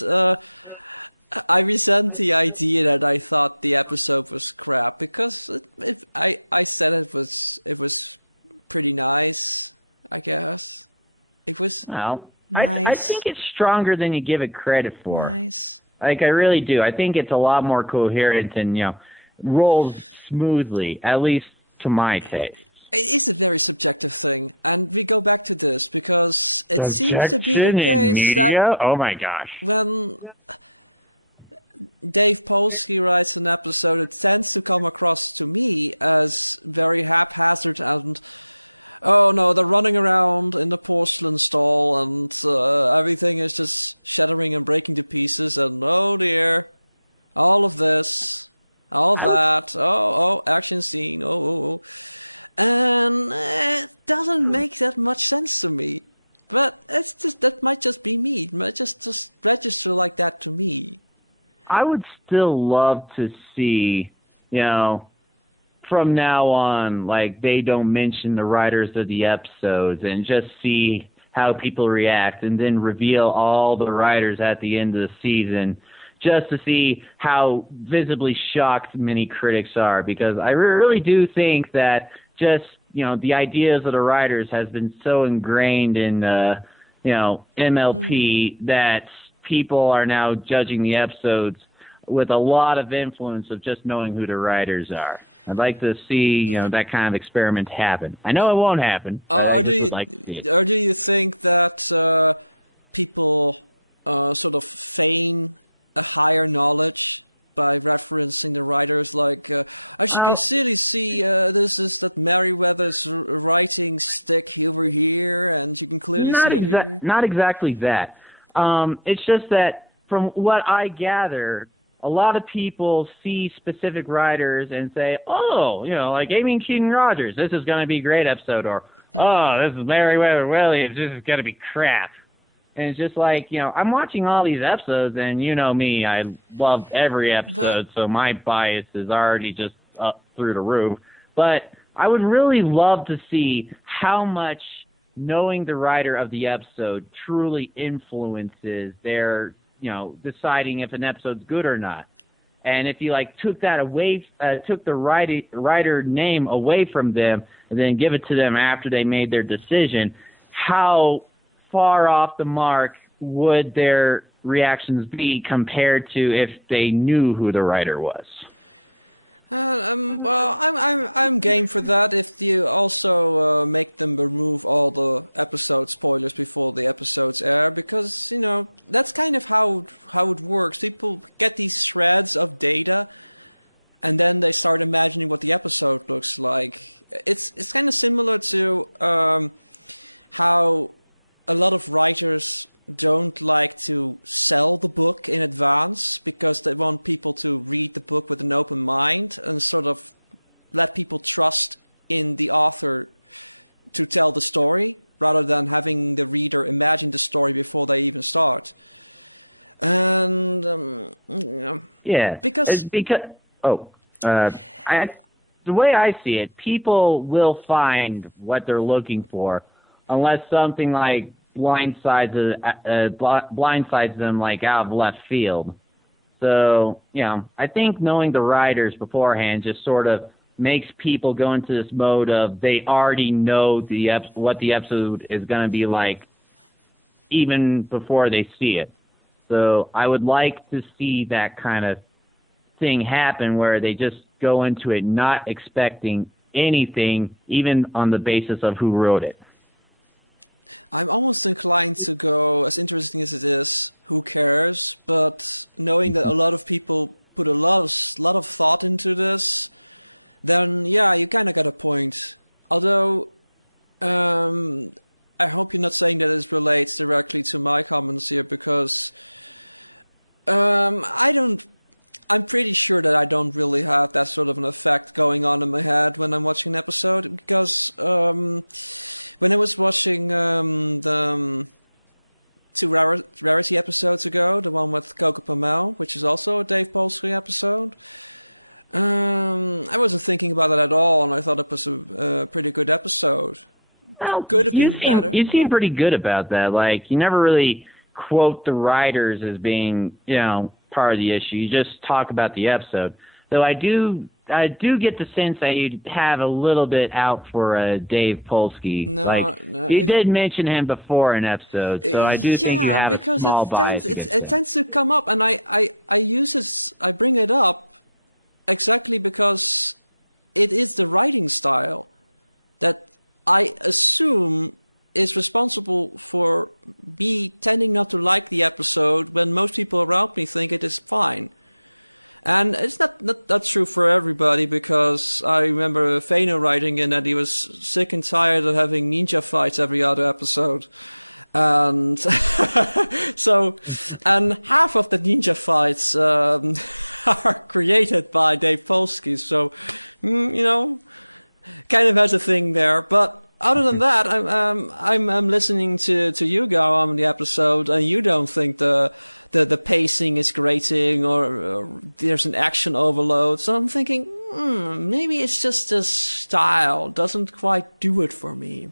I resent the idea that I thought the episode was crap, because I said it was pretty nice, I guess. It was nice. I think it's stronger than you give it credit for. Nice. Like, I really do. I think it's a lot more coherent and, rolls smoothly, at least to my taste. It is a very subjective thing, and we go back to this because it seems to be the case that oh my gosh, when Dave Polsky writes an episode, it tends to come across to me as very haphazard and, oh no, they're running around in the porcelain stall and everything is just shattering and breaking to pieces, and oh dear, all of this, all that, action scene, oh. And it doesn't make that much sense to me. But it's just, that might just be me. It might just register like that to me. I would still love to see, from now on, like, they don't mention the writers of the episodes and just see how people react and then reveal all the writers at the end of the season just to see how visibly shocked many critics are. Because I really do think that just, the ideas of the writers has been so ingrained in, MLP that people are now judging the episodes with a lot of influence of just knowing who the writers are. I'd like to see, that kind of experiment happen. I know it won't happen. Or do you think that people sort of feign a higher knowledge by referencing the writers, like, as you can clearly see, this is that Merriweather's writing stick over here, and you can clearly see it here. Not exactly that. It's just that, from what I gather, a lot of people see specific writers and say, oh, like Amy and Keaton Rogers, this is going to be a great episode, or, oh, this is Merriweather Williams, this is going to be crap. And it's just like, I'm watching all these episodes, and me, I love every episode, so my bias is already just up through the roof. But I would really love to see how much knowing the writer of the episode truly influences their, deciding if an episode's good or not. And if you, took that away, took the writer name away from them, and then give it to them after they made their decision, how far off the mark would their reactions be compared to if they knew who the writer was? Well, I'm game for that. If you also make them remove all the episode spoilers before the episodes air, because that's kind of how it works. People get these threads of data, and then they start imagining what the episode looks like. It's kind of similar to how a lot of writers don't like to sell the book in advance because they want people to read the book with an open mind and sort of let people trust in the author to tell the story rather than having the reader imagine the story before they even start. And because the way I see it, people will find what they're looking for unless something like blindsides them like out of left field. So, I think knowing the writers beforehand just sort of makes people go into this mode of they already know what the episode is going to be like even before they see it. So I would like to see that kind of thing happen where they just go into it not expecting anything, even on the basis of who wrote it. I'm almost inclined to go, as interesting as it is, who cares? But knowing that a lot of people put a lot of thought into this, then yeah, you kind of got a point. Although, I hope you're not saying that it relates directly to my comments here, because I'm pretty sure that I don't really have that sort of an effect going on in my head when I'm watching an episode, because when I was watching the two Rarity episodes ago, the one with Coco Pamel, which is also a Dave Polsky episode. I wasn't thinking about it at all, and I thought it was a pretty good episode. Well, Could have been better. You seem pretty good about that. Like, you never really quote the writers as being, part of the issue. You just talk about the episode. Though I do get the sense that you have a little bit out for Dave Polsky. No, you did mention him before in episodes, so I do think you have a small bias. It tends to come up, and I bring it up exactly because it is the writing style that I assume is responsible for me tending not to like the episode when most people around me think it is fine. And it's not true for everybody, because I remember Fano writing in that he was sick and tired of having ninja fights every other episode. And and half of the ninja fights are created by Dave Polsky, so, kind of has a thing there. But other than that, I'm listening to you go on the episode, and you don't think the pacing is grating or there's an action overload. So I'm thinking, maybe it's just the style doesn't quite do it for me.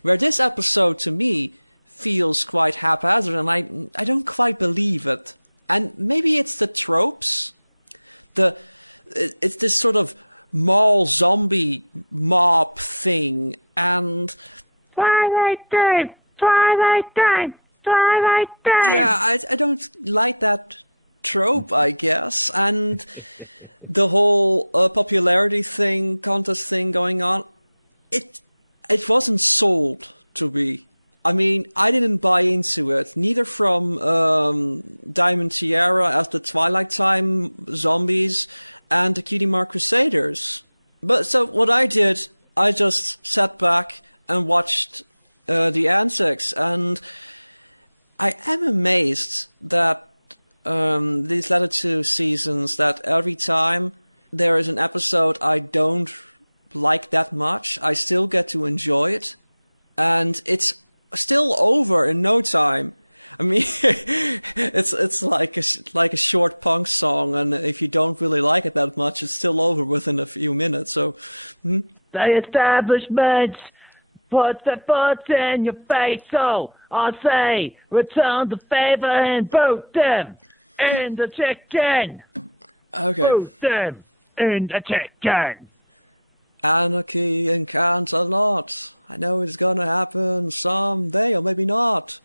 Where this episode to me feels quite haphazard, and I don't quite believe it. And maybe it's the tropes. It's this sort of mall zombie mob thing, and Twilight Time! Twilight Time! Twilight Time! yeah, I don't like that trope, I guess. And the whole popularity thing, contest thing going on, it wasn't sold to me. I mean, I didn't buy into it, neither from Diamond Tiara as the Twilight Time zombies and the Cutie Mark Crusaders. But so what I did, I just sat back and watched the antics, and I am amazed that these latter two seasons, that every time there is an episode I don't like that much, I still get to enjoy it, and it's still over in no time. I mean, it's like a short punk song, and if you don't really like it that much, it's still over within a few minutes. So, The establishment puts their foot in your face, so I say, return the favor and vote them in the chicken. okay. Vote them in the chicken. Anarchy in Canterlot. I know it's gonna happen someday, or maybe not.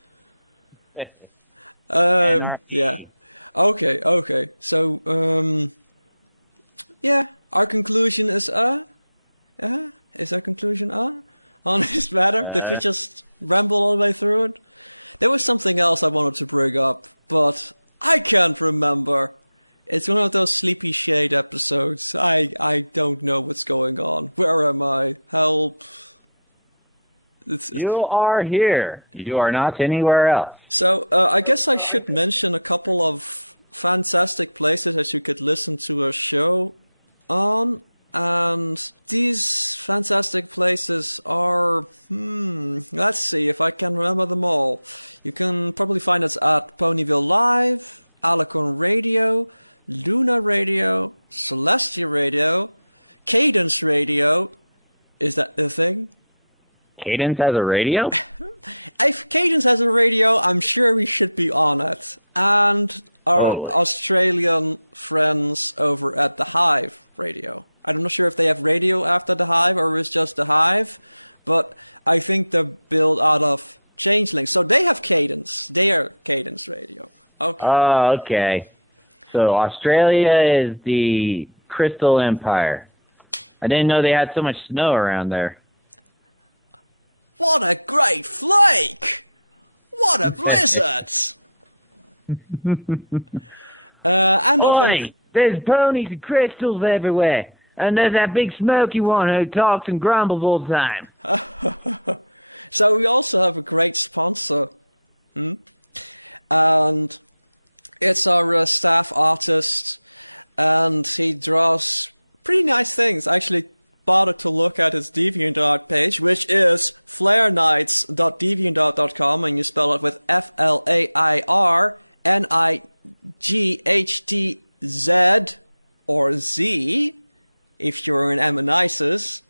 Yeah. Okay. So, yeah, our conclusion is, is our conclusion, on this matter? Did we just ramble all the way through it? There was something else I wanted to bring up, but I can't remember. It's one of those Sleepy Shade episodes. I don't know what's going on. Where am I? Help. You are here. You are not anywhere else. So, I guess I should mention a couple of fantastic places that you could listen to a show on. And these fantastic places are, let's see if I can remember them all. You can probably find us at Ponyville Live, Alicorn Radio, Luna Radio, Celestia Radio, Cadence Radio. Is that the thing? Cadence has a radio? If Cadence has a radio, I'm sure we should be on it. And our Australian friends over at the Hive Radio. I'm not sure if they have radio after the Hive or it's just the Hive, but I think they're built out of Changeling. So they have Cadence. They are Cadence Radio. Okay. Oh, okay. So Australia is the Crystal Empire. I didn't know they had so much snow around there. What a great flake! What a blizzard! Oi! There's ponies and crystals everywhere. And there's that big smoky one who talks and grumbles all the time. So we also have a great sponsor. And it's our staff artist. And he draws pretty nice things. Actually, bothered to look at his DeviantArt page, which is flairnights.deviantart.com, and you spell it with FLAIRNIGHTZ or Z, if you're an Amonisis.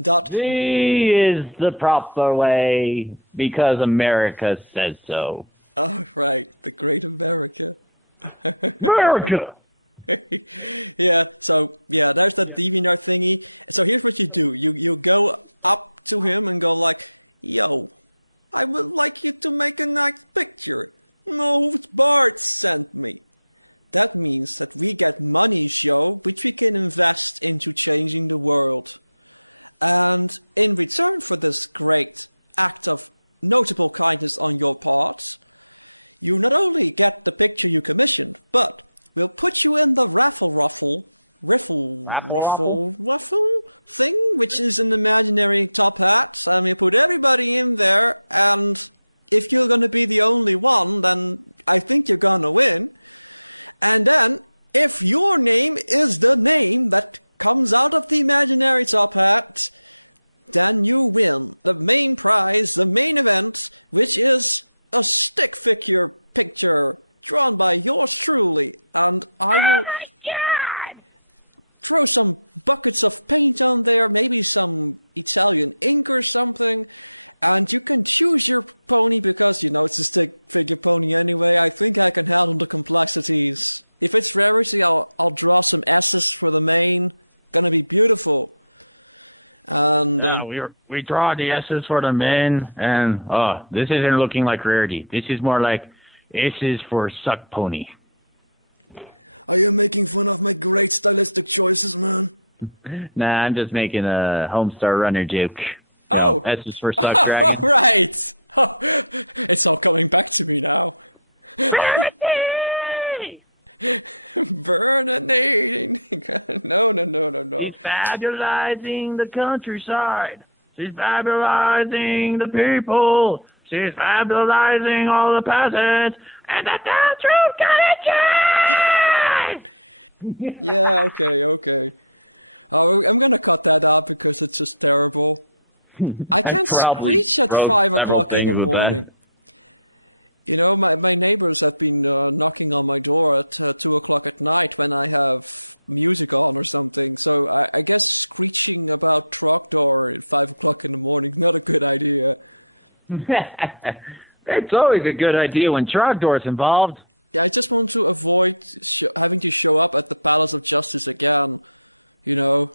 Z is the proper way because America says so. Oh, right, the great America. America! Yeah, so, yeah, there's that DeviantArt thingy. So here's what you do. You go up to him and go like, yo, I would like you to make a nice picture. No, Bart sent me. That means that we get money, yo, which we can invest into changing the world. And in return for this great act of notable kindness on your part, you not only get the picture you commissioned, but we'll put you in the raffle thing, which is an imaginary top hat, and we put everybody in there, and if you're gonna be the only one, then I think you're gonna win. And then, if your name is the name that comes out of the imaginary top hat, then you win the main prize, the main event, which is a stick figure picture drawn by yours truly, and I will throw some buckets of paint on there, maybe some Italian ink or something, and you can choose your pony because, you know, it's a stick figure pony anyway. I think I can handle the complexities. If it's rarity, I'll draw some S's for the main. Gonna be beautiful. And we draw the S's for the men, and this isn't looking like rarity. This is more like S's for suck pony. Are you making fun of my great stylistic choices, man? Nah, I'm just making a Homestar Runner joke. Oh! S's for suck dragon. Right! Oh, it's all coming back to me now. Burninating. No. She's fabulizing the countryside. She's fabulizing the people. She's fabulizing all the peasants. And the country's gonna change! Yeah, okay. Oh, I'm gonna cut that out because it's just terrible. I can't screech at 5 o'clock in the morning. You know, my neighbors have been knocking on my door at 2 o'clock at night when I have music on or something. So I guess screeching about Trogdor at 5 o'clock in the morning is not a good idea. It's always a good idea when Trogdor's involved. Yeah, I just want to avoid having to show up at the Palace of Justice again. You know,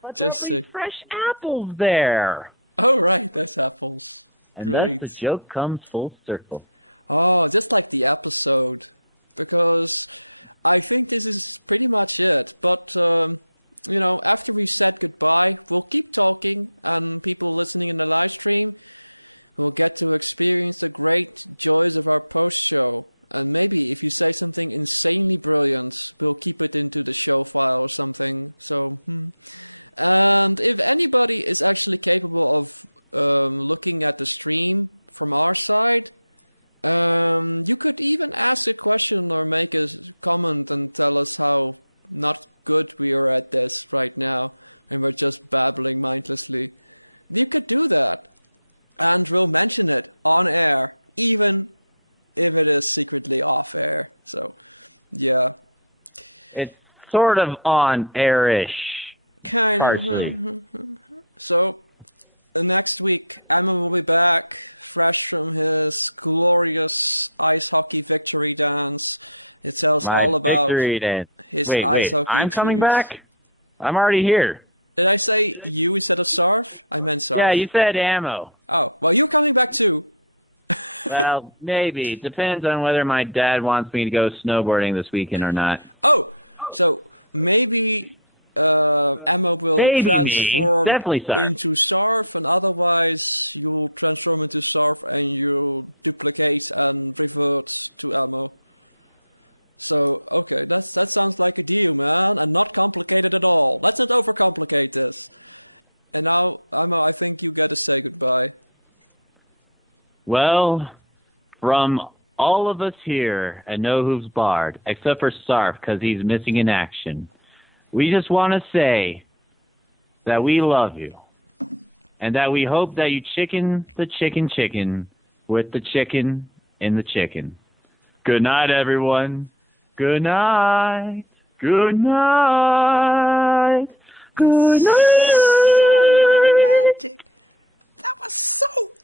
but just there'll be fresh apples there. Oh, right, that's apples. And thus the joke comes full circle. Oh, just like the episode. Because I think this is pretty much it. But, you know, after we've said goodbye, we'll keep talking, and people listening in the live stream will get to experience the great joys of our post-show. And maybe if you say something insanely brilliant, we'll keep it into the show file or something. So, And if anybody is actually capable of looking at the stream from our side, you could even ask a question or make a comment and tell us how not good we are at this right now, and we're just babbling mindlessly. You could do that, and we'll mention it on air, even if it is secretly off air. So, yeah. It's sort of on airish. Kind partially. So, next week, Emma will be back, fresh from his glorious ice hockey victory dance. It tells all about victory dance. His wait, ice hockey. I'm coming back? I'm already here. Did I say you instead of Sarf? I meant Sarf. Yeah, you said ammo. Oh, well, you're coming back too. Well, maybe. Depends on whether my dad wants me to go snowboarding this weekend or not. Oh, so maybe Emma will transform into Sarf, and otherwise you'll transform into Sarf and you'll duplicate and revert to Emma. So, okay, that sounds like a deal, man, and not complicated at all. Let's not overcomplicate this. And now, Emma, I think you gotta say goodbye. Well, from all of us here at No Hooves Barred, except for Sarf, because he's missing in action, we just want to say, that we love you, and that we hope that you chicken the chicken with the chicken in the chicken. Good night, everyone. Good night. Good night. Good night. So romantic. That was so